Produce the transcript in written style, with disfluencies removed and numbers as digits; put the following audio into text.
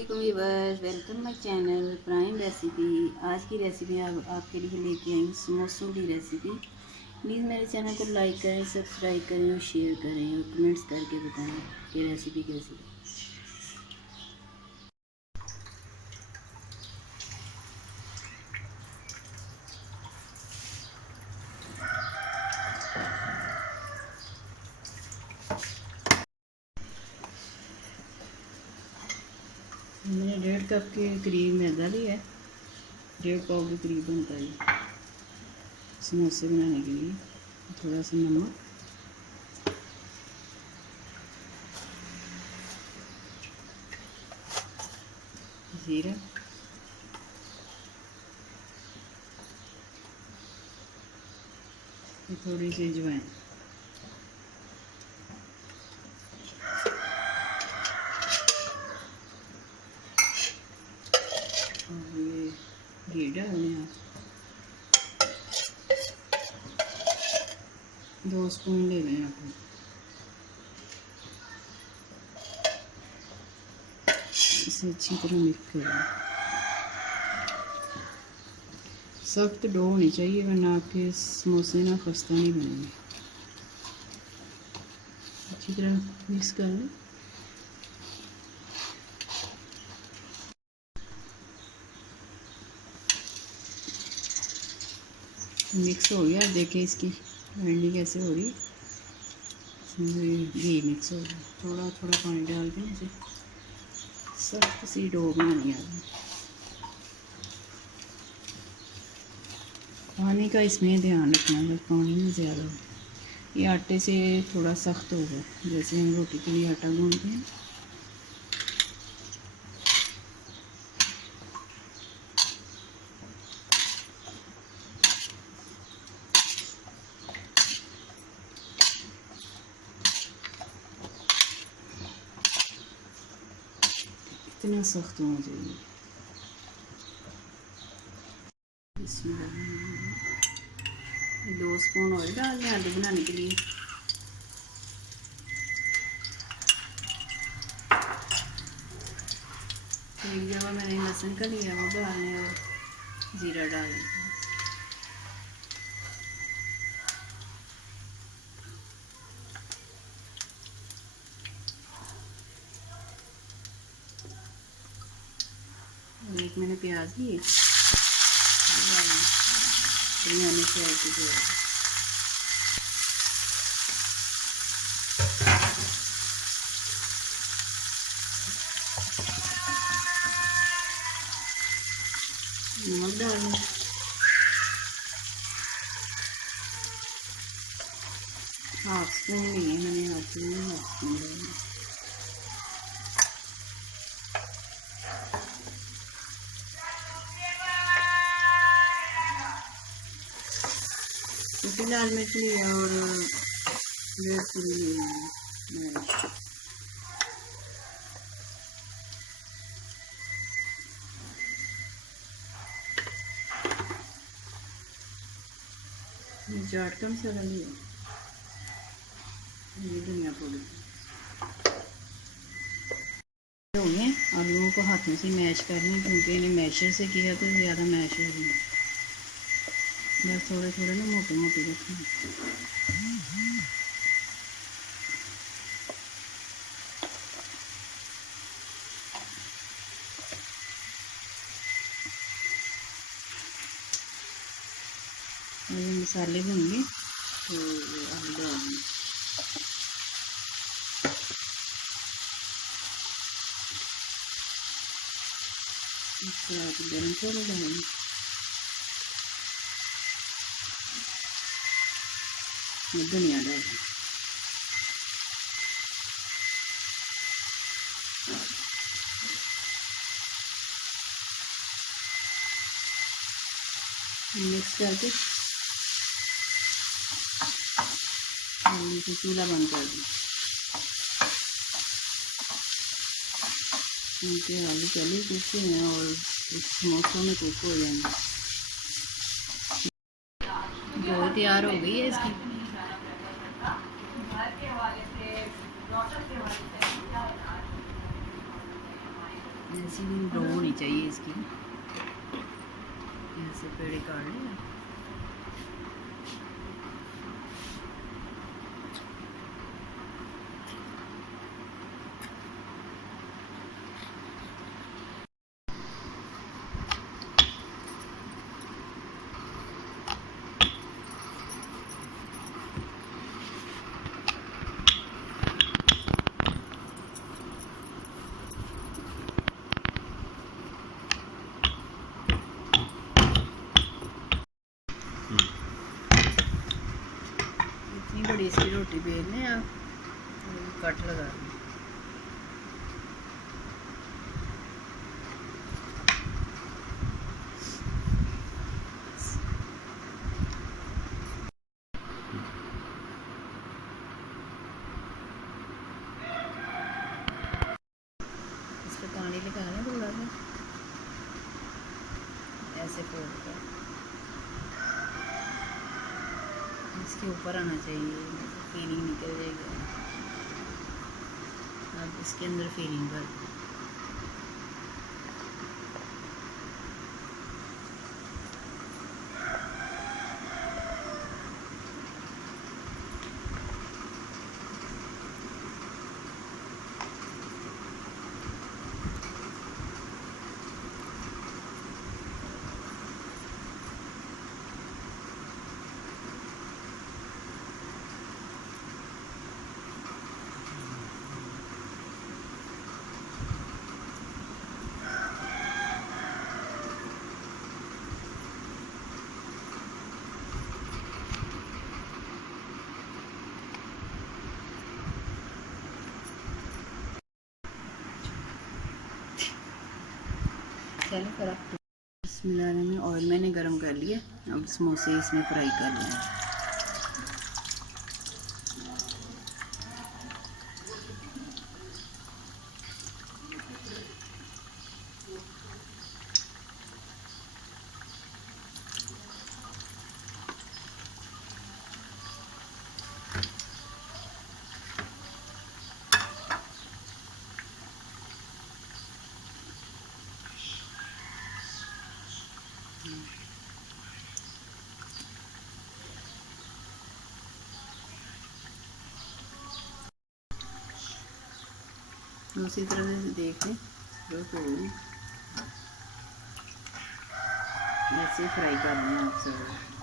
वालेकुम viewers, welcome my channel prime recipe. आज की रेसिपी आपके लिए लेके आई समोसों की रेसिपी। प्लीज़ मेरे चैनल को लाइक करें, सब्सक्राइब करें और शेयर करें और कमेंट्स करके बताएं कि रेसिपी कैसी है। मैंने 1.5 कप के करीब मैदा लिया है। 1.5 पाव के करीब बनता है समोसे बनाने के लिए। थोड़ा सा नमक, जीरा, थोड़ी सी अजवाइन। और ये घी डालने हैं 2 स्पून ले लें आप। इसे अच्छी तरह मिक्स करें। सख्त डो होनी चाहिए वरना आपके समोसे ना खस्ता नहीं बनेंगे। अच्छी तरह मिक्स कर लें। मिक्स हो गया, देखें इसकी बैंडी कैसे हो रही है। इसमें घी मिक्स हो गया। थोड़ा थोड़ा पानी डाल के इसे सख्त सी डो बनानी है। पानी का इसमें ध्यान रखना है, पानी में ज़्यादा हो। ये आटे से थोड़ा सख्त होगा, जैसे हम रोटी के लिए आटा गूंथते हैं। इतना सख्त होना चाहिए। इसमें 2 स्पून ऑयल डाल दें आलू बनाने के लिए। एक जगह मैंने लहसुन का लिया वो डालने और ज़ीरा डालने। एक मैंने प्याज लिए, बिरयानी से ऐसी जो नमक डालें। हाफ स्पून लिए मैंने, हाफ स्पून डालें। सूखी लाल मिर्च लिया और 1.5 स्पून लिया चाट का मसाला लिया। ये धनिया पाउडर हो गए। आलूओं को हाथों से मैश करना, क्योंकि इन्हें मैशर से किया तो ज़्यादा मैश हो गया। बस थोड़े थोड़े ना मोटे मोटे रखना। ये मसाले भून गए तो आलू डालेंगे। इसके बाद गरम मसाला डालेंगे। धनिया डालें। मिक्स करके चूल्हा बंद कर दें, क्योंकि आलू पहले कुक हैं और समोसों में कुक हो जाएंगे। डो तैयार हो गई है इसकी। ऐसी भी रो होनी चाहिए इसकी। ऐसे पेड़े काट लिया। इतनी बड़ी इसकी रोटी बेलने आप कट लगा दें। इस पर पानी लगाना थोड़ा सा, ऐसे फोड़ कर इसके ऊपर आना चाहिए, फीलिंग निकल जाएगी। अब इसके अंदर फीलिंग भर चलो करा। बिस्मिल्लाह में ऑयल मैंने गरम कर लिया। अब समोसे इसमें फ्राई कर लें। दूसरी तरफ से देख लें, ऐसे फ्राई करना है आप सब।